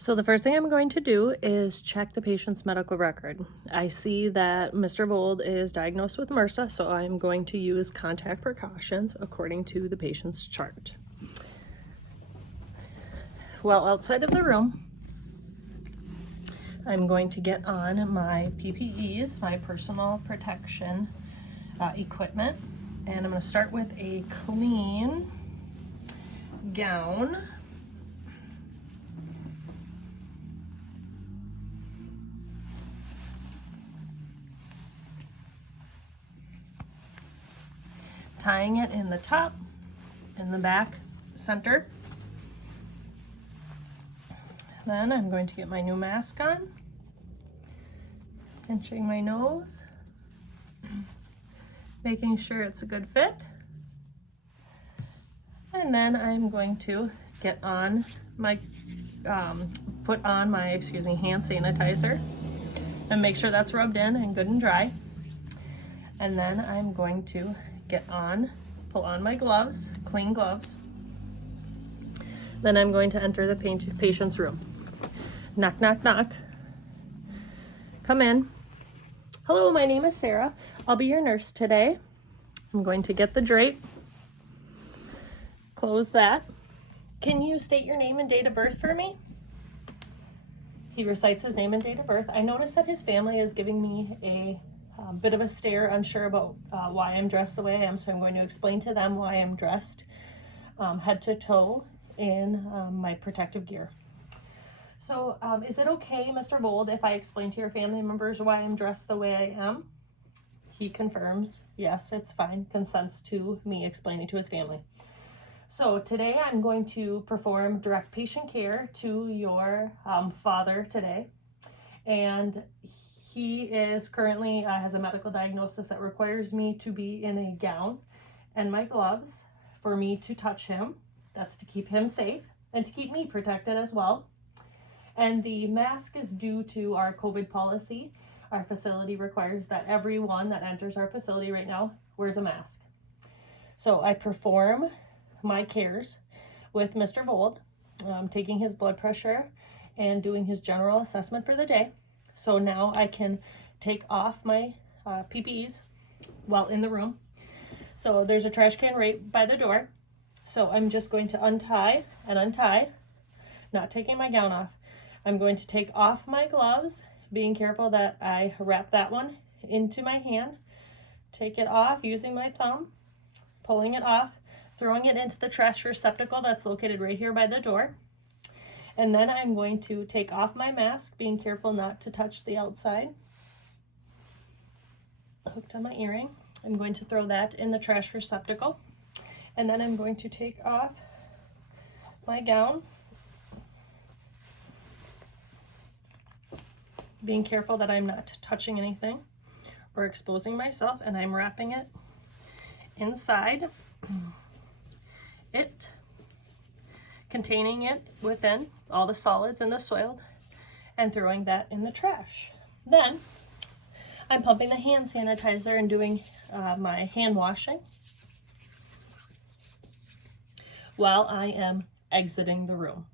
So the first thing I'm going to do is check the patient's medical record. I see that Mr. Bold is diagnosed with MRSA, so I'm going to use contact precautions according to the patient's chart. Well, outside of the room, I'm going to get on my PPEs, my personal protection equipment, and I'm going to start with a clean gown. Tying it in the top, in the back, center. Then I'm going to get my new mask on, pinching my nose, making sure it's a good fit. And then I'm going to get on my, put on my, hand sanitizer and make sure that's rubbed in and good and dry. And then I'm going to pull on my gloves, clean gloves. Then I'm going to enter the patient's room. Knock, knock, knock. Come in. Hello, my name is Sarah. I'll be your nurse today. I'm going to get the drape. Close that. Can you state your name and date of birth for me? He recites his name and date of birth. I notice that his family is giving me a bit of a stare, unsure about why I'm dressed the way I am, so I'm going to explain to them why I'm dressed head to toe in my protective gear. So is it okay, Mr. Bold, if I explain to your family members why I'm dressed the way I am? He confirms, yes, it's fine, consents to me explaining to his family. So today I'm going to perform direct patient care to your father today, and he is currently has a medical diagnosis that requires me to be in a gown and my gloves for me to touch him. That's to keep him safe and to keep me protected as well. And the mask is due to our COVID policy. Our facility requires that everyone that enters our facility right now wears a mask. So I perform my cares with Mr. Bold, taking his blood pressure and doing his general assessment for the day. So now I can take off my PPEs while in the room. So there's a trash can right by the door. So I'm just going to untie and untie, not taking my gown off. I'm going to take off my gloves, being careful that I wrap that one into my hand, take it off using my thumb, pulling it off, throwing it into the trash receptacle that's located right here by the door. And then I'm going to take off my mask, being careful not to touch the outside. Hooked on my earring. I'm going to throw that in the trash receptacle. And then I'm going to take off my gown, being careful that I'm not touching anything or exposing myself, and I'm wrapping it inside it, containing it within all the solids and the soil, and throwing that in the trash. Then I'm pumping the hand sanitizer and doing my hand washing while I am exiting the room.